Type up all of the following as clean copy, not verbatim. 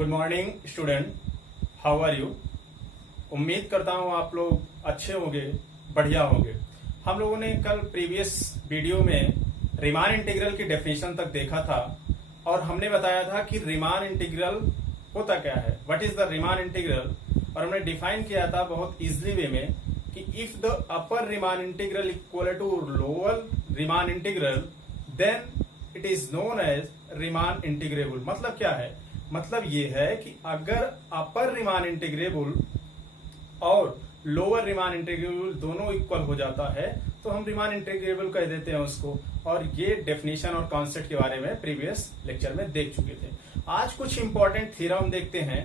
Good morning student, how are you. उम्मीद करता हूँ आप लोग अच्छे होंगे, बढ़िया होंगे। हम लोगों ने कल प्रीवियस वीडियो में रीमान इंटीग्रल की डेफिनेशन तक देखा था और हमने बताया था कि रीमान इंटीग्रल होता क्या है, what is the Riemann integral. और हमने डिफाइन किया था बहुत इजली वे में कि if the upper Riemann integral equal to lower Riemann integral then it is known as Riemann integrable. मतलब क्या है? मतलब ये है कि अगर अपर रीमान इंटीग्रेबल और लोअर रीमान इंटीग्रेबल दोनों इक्वल हो जाता है तो हम रीमान इंटीग्रेबल कह देते हैं उसको। और ये डेफिनेशन और कॉन्सेप्ट के बारे में प्रीवियस लेक्चर में देख चुके थे। आज कुछ इंपॉर्टेंट थ्योरम देखते हैं।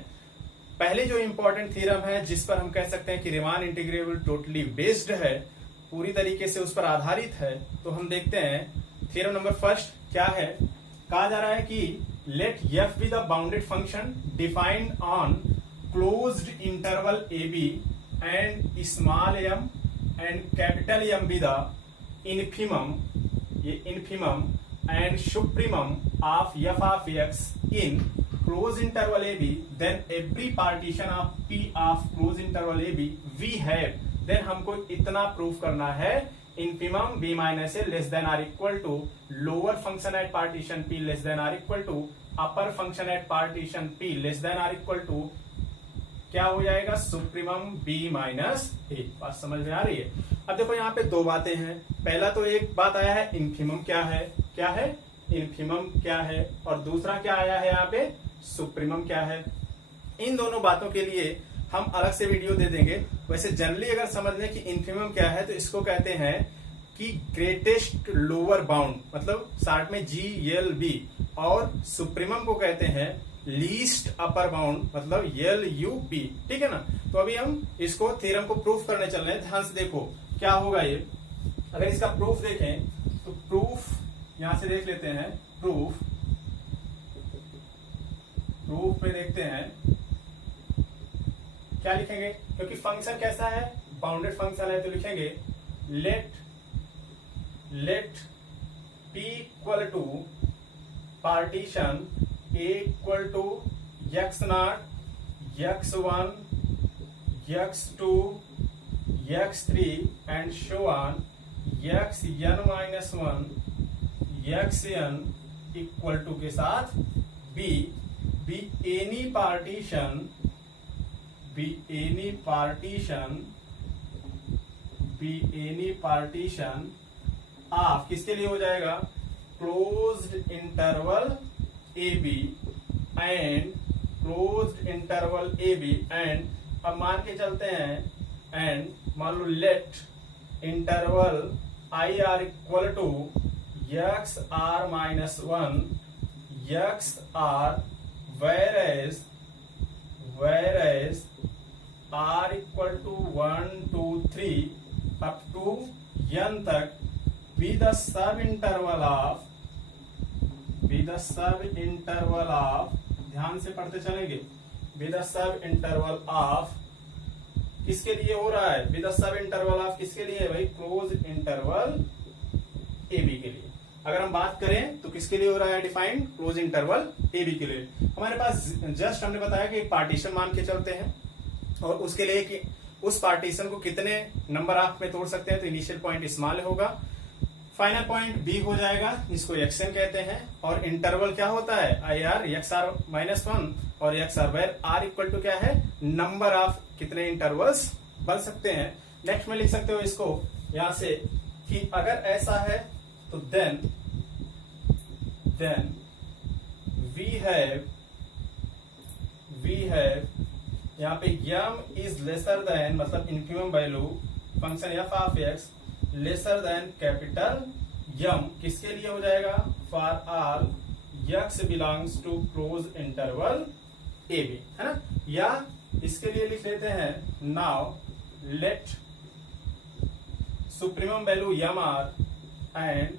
पहले जो इंपॉर्टेंट थ्योरम है जिस पर हम कह सकते हैं कि रीमान इंटीग्रेबल टोटली बेस्ड है, पूरी तरीके से उस पर आधारित है, तो हम देखते हैं थ्योरम नंबर फर्स्ट क्या है। कहा जा रहा है कि let f be the bounded function defined on closed interval ab and small m and capital M be the infimum, ये infimum and supremum of f of x in closed interval ab, then every partition of p of closed interval ab we have, then हमको इतना proof करना है infimum b minus a less than or equal to lower function at partition p less than or equal to upper function at partition p less than or equal to क्या हो जाएगा supremum b minus a। बात समझ में आ रही है? अब देखो यहाँ पे दो बातें हैं। पहला तो एक बात आया है इन्फिमम क्या है, क्या है इन्फिमम क्या है, और दूसरा क्या आया है यहाँ पे सुप्रीमम क्या है। इन दोनों बातों के लिए हम अलग से वीडियो दे देंगे। वैसे जनरली अगर समझ लें कि इन्फिमम क्या है तो इसको कहते हैं कि ग्रेटेस्ट लोअर बाउंड, मतलब शॉर्ट में GLB, और सुप्रीमम को कहते हैं लीस्ट अपर बाउंड, मतलब LUB। ठीक है ना। तो अभी हम इसको थ्योरम को प्रूफ करने चल रहे हैं। ध्यान से देखो क्या होगा ये। अगर इसका प्रूफ देखें तो प्रूफ यहां से देख लेते हैं। प्रूफ में देखते हैं क्या लिखेंगे, क्योंकि फंक्शन कैसा है, बाउंडेड फंक्शन है, तो लिखेंगे let p equal to partition a equal to x0, x1, x2, x3 and so on xn minus 1, xn equal to के साथ b एनी पार्टीशन ऑफ किसके लिए हो जाएगा closed interval AB and closed interval AB and अब मान के चलते हैं एंड मान लो let interval IR equal to XR minus 1, XR whereas R equal to 1, 2, 3 up to n तक be the sub interval of, ध्यान से पढ़ते चलेंगे, be the sub interval of किसके लिए हो रहा है, be the sub interval of किसके लिए भाई क्लोज इंटरवल AB के लिए। अगर हम बात करें तो किसके लिए हो रहा है डिफाइंड क्लोज इंटरवल AB के लिए। हमारे पास जस्ट हमने बताया कि पार्टीशन मान के चलते हैं और उसके लिए कि उस पार्टीशन को कितने नंबर ऑफ में तोड़ सकते हैं, तो इनिशियल पॉइंट स्मॉल होगा, फाइनल पॉइंट B हो जाएगा जिसको XN कहते हैं, और इंटरवल क्या होता है IR XR माइनस 1 और XR where R equal to क्या है नंबर ऑफ कितने इंटरवल्स बन सकते हैं। नेक्स्ट में लिख सकते हो इसको यहां से कि अगर ऐसा है तो देन वी हैव यहाँ पे m इज लेसर देन, मतलब infimum value function f of x lesser than capital M किसके लिए हो जाएगा for all x belongs to closed interval AB, है ना। या इसके लिए लिख लेते हैं now let supremum value MR and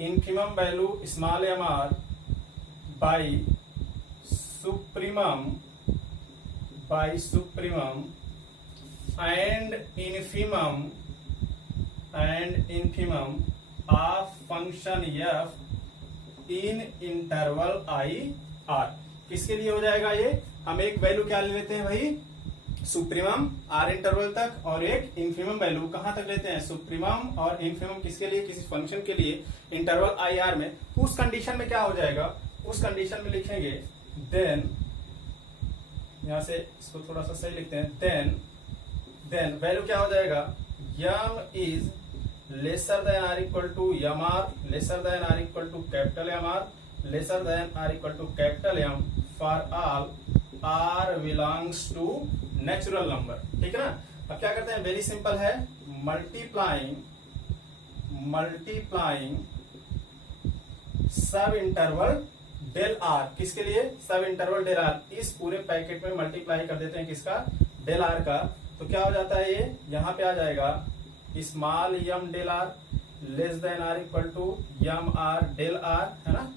infimum value small mr by supremum and infimum of function f in interval IR। किसके लिए हो जाएगा ये, हम एक वैल्यू क्या ले लेते हैं भाई, सुप्रीमम आर इंटरवल तक, और एक इन्फिमम वैल्यू कहां तक लेते हैं, सुप्रीमम और इन्फिमम किसके लिए, किसी फंक्शन के लिए इंटरवल आई आर में। उस कंडीशन में क्या हो जाएगा, उस कंडीशन में लिखेंगे देन, यहां से इसको थोड़ा सा सही लिखते हैं, देन वैल्यू क्या हो जाएगा, M is lesser than are equal to M R, lesser than are equal to capital M R, lesser than are equal to capital M for all R belongs to natural number. ठीक है ना। अब क्या करते हैं, very simple है, multiplying सब interval del R, किसके लिए, सब इंटरवल डेल आर, इस पूरे पैकेट में मल्टीप्लाई कर देते हैं किसका, डेल आर का। तो क्या हो जाता है, ये यहां पे आ जाएगा small M del R less than are equal to M R del R, है ना,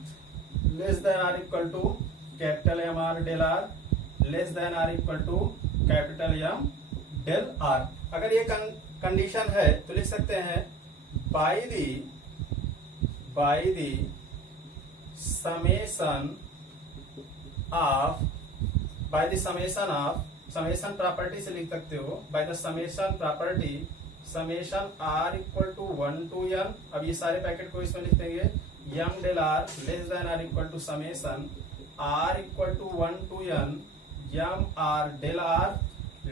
less than are equal to capital M R del R, less than are equal to capital M del R. अगर ये condition है तो लिख सकते हैं by the summation of, by the summation of, summation property से लिख सकते हो, by the summation property summation R equal to 1 to n। अब ये सारे पैकेट को इसमें लिख देंगे, M del R less than are equal to summation R equal to 1 to n M R del R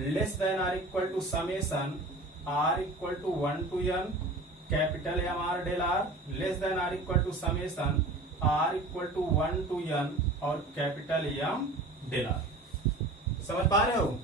less than are equal to summation R equal to 1 to n capital M R del R less than are equal to summation R equal to 1 to n और capital M del R. समझ पा रहे हो,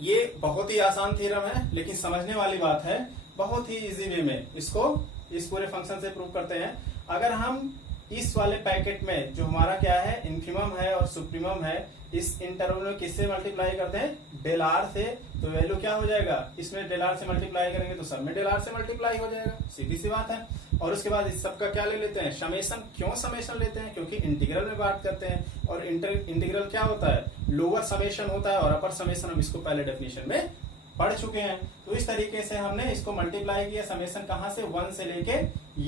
ये बहुत ही आसान theorem है, लेकिन समझने वाली बात है, बहुत ही इजी वे में इसको इस पूरे फंक्शन से प्रूव करते हैं। अगर हम इस वाले पैकेट में जो हमारा क्या है, इन्फिमम है और सुप्रीमम है, इस इंटरवल में किससे मल्टीप्लाई करते हैं, डेल आर से, तो वैल्यू क्या हो जाएगा, इसमें डेल आर से मल्टीप्लाई करेंगे तो सब में डेल आर से मल्टीप्लाई हो जाएगा, सीधी सी बात है। और उसके बाद इस सबका क्या ले लेते हैं, समेशन। क्यों समेशन लेते हैं, क्योंकि इंटीग्रल में बात करते हैं, और इंटीग्रल क्या होता है, लोअर समेशन होता है और अपर समेशन, हम इसको पहले डेफिनेशन में पढ़ चुके हैं। तो इस तरीके से हमने इसको मल्टीप्लाई किया, समेशन कहां से, 1 से लेके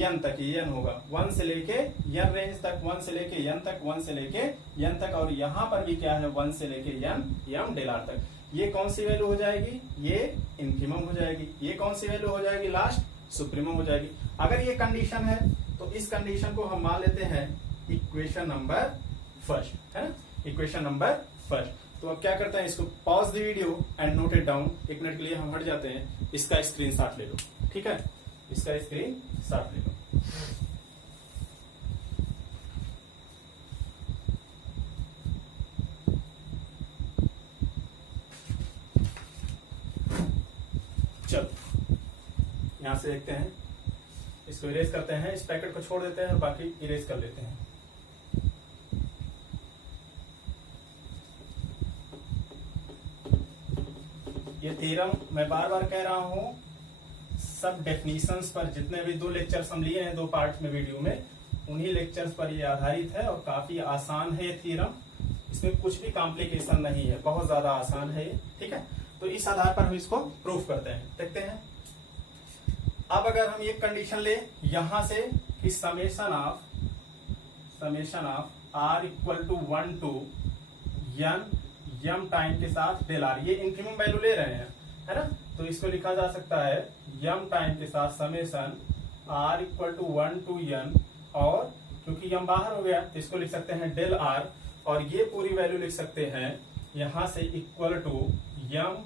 n तक, ये n होगा 1 से लेके n रेंज तक, 1 से लेके n तक, 1 से लेके n तक, और यहाँ पर भी क्या है, 1 से लेके n m डेल आर तक। ये कौन सी वैल्यू हो जाएगी, ये इन्फिमम हो जाएगी। ये कौन सी वैल्यू हो जाएगी, लास्ट सुप्रीमम हो जाएगी। अगर ये कंडीशन है तो इस कंडीशन को हम मान लेते हैं इक्वेशन नंबर फर्स्ट, है ना, इक्वेशन नंबर फर्स्ट। तो अब क्या करते हैं, इसको pause the video and note it down. 1 minute के लिए हम हट जाते हैं, इसका स्क्रीनशॉट ले लो, ठीक है, इसका स्क्रीनशॉट ले लो। चलो यहां से देखते हैं, इसको इरेज करते हैं, इस पैकेट को छोड़ देते हैं और बाकी इरेज कर लेते हैं। ये थ्योरम मैं बार बार कह रहा हूं, सब डेफिनेशंस पर, जितने भी 2 लेक्चर्स हम लिए हैं 2 पार्ट में वीडियो में, उन्हीं लेक्चर्स पर ये आधारित है और काफी आसान है ये थ्योरम। इसमें कुछ भी कॉम्प्लिकेशन नहीं है, बहुत ज्यादा आसान है ये, ठीक है। तो इस आधार पर हम इसको प्रूव करते हैं, देखते हैं। अब अगर हम ये कंडीशन ले यहां से कि summation of R equal to 1 to n M time के साथ डेल आर, ये इन्फिमम वैल्यू ले रहे हैं, है ना, तो इसको लिखा जा सकता है यम टाइम के साथ summation R equal to 1 to n, और क्योंकि यम बाहर हो गया तो इसको लिख सकते हैं डेल आर, और ये पूरी वैल्यू लिख सकते हैं यहां से equal to M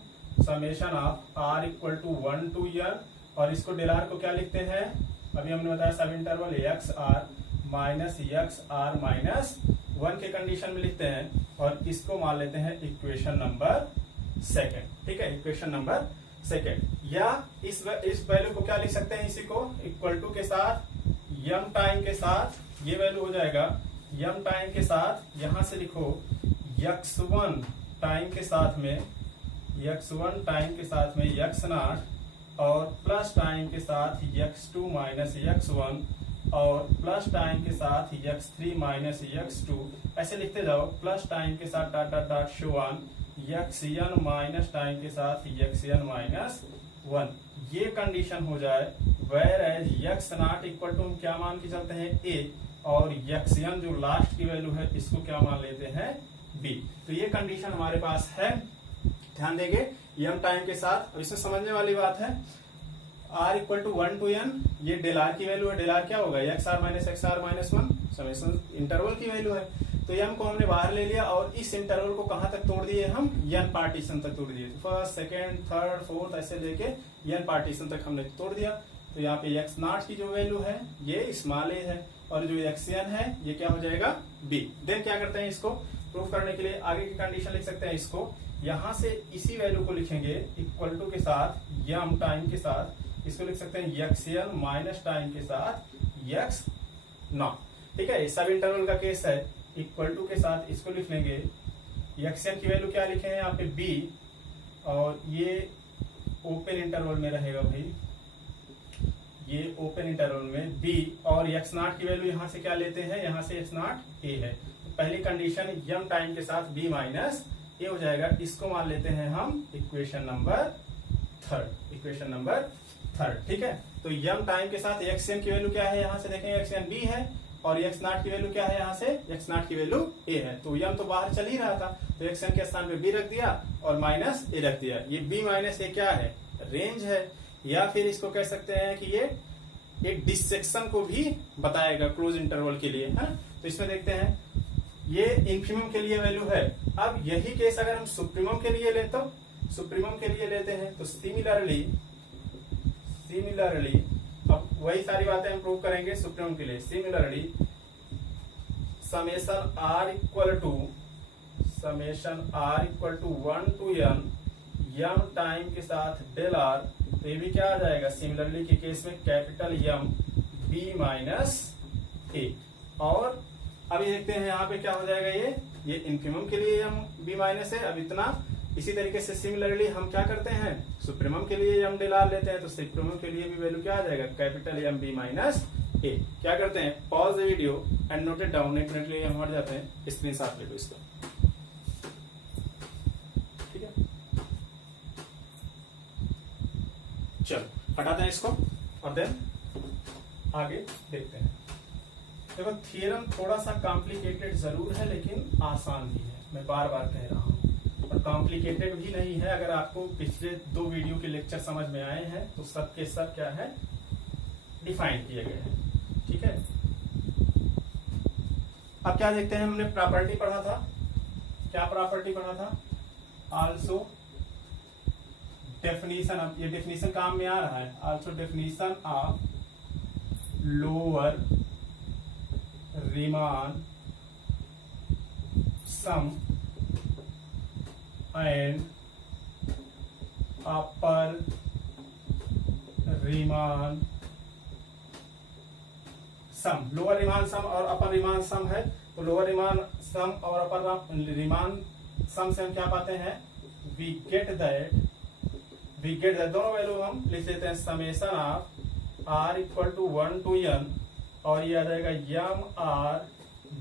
summation of R equal to 1 to n, और इसको डेल आर को क्या लिखते हैं, अभी हमने बताया सब इंटरवल एक्स आर माइनस 1 के कंडीशन में लिखते हैं, और इसको मान लेते हैं इक्वेशन नंबर सेकंड, ठीक है, इक्वेशन नंबर सेकंड। या इस वैल्यू को क्या लिख सकते हैं, इसी को इक्वल टू के साथ यम टाइम के साथ ये वैल्यू हो जाएगा, यम टाइम के साथ यहां से लिखो x1 टाइम के साथ में x नॉट, और प्लस टाइम के साथ x2 माइनस x1, और प्लस टाइम के साथ x3 माइनस x2, ऐसे लिखते जाओ, प्लस टाइम के साथ dot dot dot so on xn minus time के साथ xn माइनस 1। ये कंडीशन हो जाए, where as x naught equal to हम क्या मान के चलते हैं a, और xn जो लास्ट की वैल्यू है इसको क्या मान लेते हैं बी। तो ये कंडीशन हमारे पास है। ध्यान देंगे यम टाइम के साथ। अब इसमें समझने वाली बात है, r equal to 1 to n, ये डेल आर की वैल्यू है। डेल आर क्या होगा, X R minus 1 summation interval की वैल्यू है। तो यम को हमने बाहर ले लिया और इस इंटरवल को कहां तक तोड़ दिए हम, n पार्टीशन तक तोड़ दिए। फर्स्ट, सेकेंड, थर्ड, फोर्थ ऐसे लेके n पार्टीशन तक हमने तोड़ दिया। तो यहाँ पे एक्स नॉट की जो वैल्यू है ये स्मॉल ए है और जो एक्सएन है ये क्या हो जाएगा, बी। देन क्या करते हैं, इसको प्रूव करने के लिए आगे की कंडीशन लिख सकते हैं। इसको यहां से इसी वैल्यू को लिखेंगे इक्वल टू के साथ यम टाइम के साथ, इसको लिख सकते हैं एक्सएन माइनस टाइम के साथ एक्स नॉट। ठीक है, सब इंटरवल का केस है। इक्वल टू के साथ इसको लिख लेंगे, एक्सएन की वैल्यू क्या लिखे हैं यहाँ पे बी, और ये ओपन इंटरवल में रहेगा भाई, ये ओपन इंटरवल में बी, और एक्स नॉट की वैल्यू यहां से क्या लेते हैं, यहां से एक्स नॉट ए है। तो पहली कंडीशन यम टाइम के साथ बी माइनस ए हो जाएगा। इसको मान लेते हैं हम इक्वेशन नंबर थर्ड। ठीक है, तो यम टाइम के साथ एक्सएन की वैल्यू क्या है, यहां से देखेंगे एक्सएन बी है, और एक्स नॉट की वैल्यू क्या है, यहाँ से एक्स नॉट की वैल्यू ए है। तो यम तो बाहर चल ही रहा था, तो एक्सएन के स्थान पे बी रख दिया और माइनस ए रख दिया। ये बी माइनस ए क्या है, रेंज है, या फिर इसको कह सकते हैं कि ये एक डिसेक्शन को भी बताएगा क्लोज इंटरवल के लिए, है। तो इसमें देखते हैं ये इन्फिमम के लिए वैल्यू है। अब यही केस अगर हम सुप्रीमम के लिए लेते हैं तो सिमिलरली अब वही सारी बातें हम प्रूव करेंगे सुप्रीमम के लिए। Similarly summation R equal to 1 to n M time के साथ डेल आर, तो ये भी क्या आ जाएगा, सिमिलरली के केस में capital M B minus A. और अभी देखते हैं यहाँ पे क्या हो जाएगा, ये इन्फिमम के लिए यम बी माइनस है। अब इतना इसी तरीके से सिमिलरली हम क्या करते हैं, सुप्रीमम के लिए यम डेल आर लेते हैं, तो सुप्रीमम के लिए भी वैल्यू क्या आ जाएगा, कैपिटल यम बी माइनस ए। क्या करते हैं, pause the video and note it down. एक मिनट के लिए हम हट जाते हैं, स्क्रीनशॉट ले लो इसका। ठीक है, चलो हटाते हैं इसको और देन आगे देखते हैं। देखो थियरम थोड़ा सा कॉम्प्लिकेटेड जरूर है लेकिन आसान भी है, मैं बार बार कह रहा हूं, और कॉम्प्लिकेटेड भी नहीं है। अगर आपको पिछले 2 वीडियो के लेक्चर समझ में आए हैं तो सब के सब क्या है, डिफाइन किए गए हैं। ठीक है, अब क्या देखते हैं, हमने प्रॉपर्टी पढ़ा था, क्या प्रॉपर्टी पढ़ा था, आल्सो डेफिनेशन। अब ये डेफिनेशन काम में आ रहा है, also definition of lower Riemann sum and upper Riemann sum. Lower Riemann sum और अपर रीमान सम है, तो लोअर रीमान सम और अपर रीमान सम से हम क्या पाते हैं, वी गेट दैट दोनों वैल्यू हम लिख लेते हैं summation of R equal to 1 to n, और ये आ जाएगा M R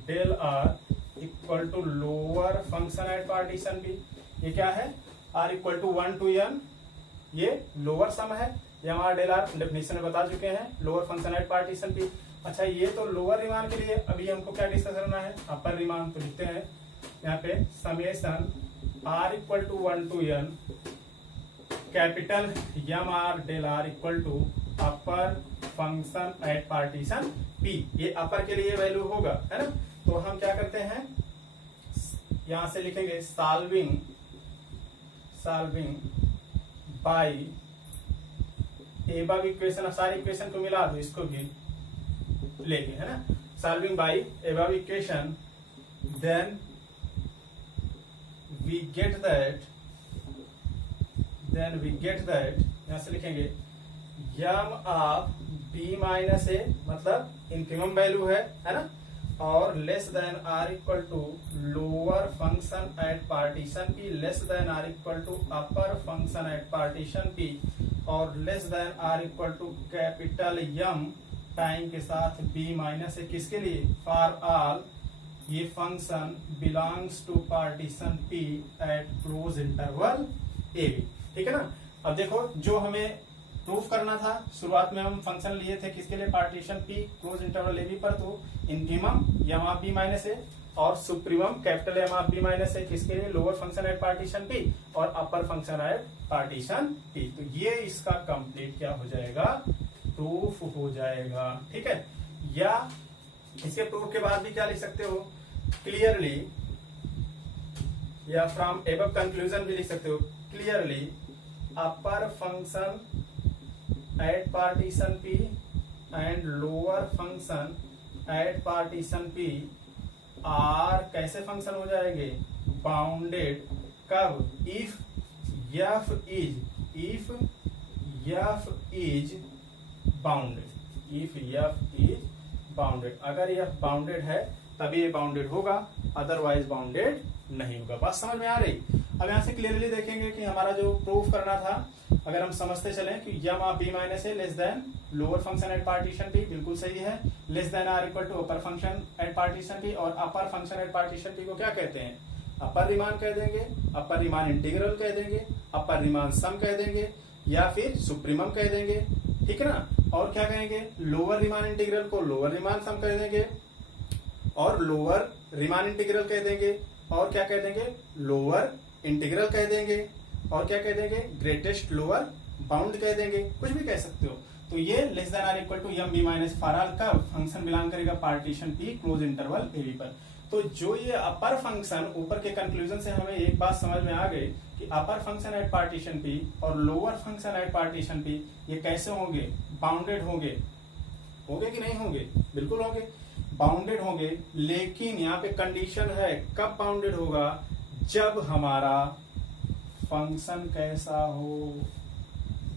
del R equal to lower function at partition B. ये क्या है, R equal to 1 to n, ये लोअर सम है। M R del R definition में बता चुके हैं, lower function at partition B. अच्छा, ये तो लोअर रीमान के लिए, अभी हमको क्या डिस्कस करना है, अपर रीमान। तो लिखते हैं यहाँ पे summation R equal to 1 to n capital M R del R equal to upper function at partition P. ये अपर के लिए वैल्यू होगा, है ना। तो हम क्या करते हैं, यहां से लिखेंगे सॉल्विंग बाय एबव इक्वेशन। अब सारी इक्वेशन को मिला दो, इसको भी लेके, है ना, solving by above equation, then we get that यहां से लिखेंगे M of B minus A, मतलब इनफिमम वैल्यू है ना, और less than are equal to lower function at partition P, less than are equal to upper function at partition P, और less than are equal to capital M time के साथ B minus A. किसके लिए, for all ये function belongs to partition P eight closed interval A B. ठीक है ना। अब देखो, जो हमें प्रूफ करना था, शुरुआत में हम फंक्शन लिए थे किसके लिए, partition P close interval A B पर, तो infimum M of B minus A, और supremum capital M of B minus A किसके लिए, lower function at partition P और upper function at partition P. तो ये इसका कंप्लीट क्या हो जाएगा, प्रूफ हो जाएगा। ठीक है, या इसके प्रूफ के बाद भी क्या लिख सकते हो, क्लियरली, या फ्रॉम एबव कंक्लूजन भी लिख सकते हो, clearly upper function at partition P and lower function at partition P R कैसे फंक्शन हो जाएंगे, बाउंडेड। कब, if F is bounded, if F is bounded. अगर यह बाउंडेड है तभी ये बाउंडेड होगा, अदरवाइज बाउंडेड नहीं होगा। बात समझ में आ रही। अब यहां से क्लियरली देखेंगे कि हमारा जो प्रूफ करना था, अगर हम समझते चले कि M of B minus A less than lower function at partition P, बिल्कुल सही है। Less than are equal to upper function at partition P, और upper function at partition P को क्या कहते हैं, अपर रीमान कह देंगे, अपर रीमान इंटीग्रल कह देंगे, अपर रीमान सम कह देंगे, या फिर सुप्रीमम कह देंगे। ठीक है ना, और क्या कहेंगे, लोअर रीमान इंटीग्रल को लोअर रीमान सम कह देंगे, और लोअर रीमान इंटीग्रल कह देंगे, और क्या कह देंगे, लोअर इंटीग्रल कह देंगे, और क्या कह देंगे, ग्रेटेस्ट लोअर बाउंड कह देंगे, कुछ भी कह सकते हो। तो ये less than are equal to M B minus for all का फंक्शन बिलोंग करेगा partition P close interval A B पर। तो जो ये अपर फंक्शन, ऊपर के कंक्लूजन से हमें एक बात समझ में आ गई कि अपर फंक्शन एट पार्टीशन पी और lower function at partition P ये कैसे होंगे, बाउंडेड होंगे। होंगे कि नहीं होंगे, बिल्कुल होंगे, बाउंडेड होंगे। लेकिन यहाँ पे कंडीशन है, कब बाउंडेड होगा, जब हमारा फंक्शन कैसा हो,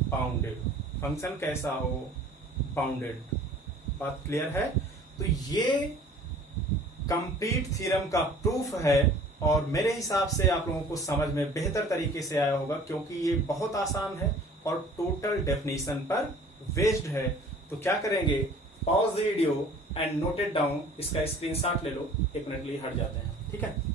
बाउंडेड। फंक्शन कैसा हो, बाउंडेड। बात क्लियर है। तो ये कंप्लीट थ्योरम का प्रूफ है, और मेरे हिसाब से आप लोगों को समझ में बेहतर तरीके से आया होगा, क्योंकि ये बहुत आसान है और टोटल डेफिनेशन पर बेस्ड है। तो क्या करेंगे, pause the video and note it down, इसका स्क्रीनशॉट ले लो, एक मिनट लिए हट जाते हैं। ठीक है।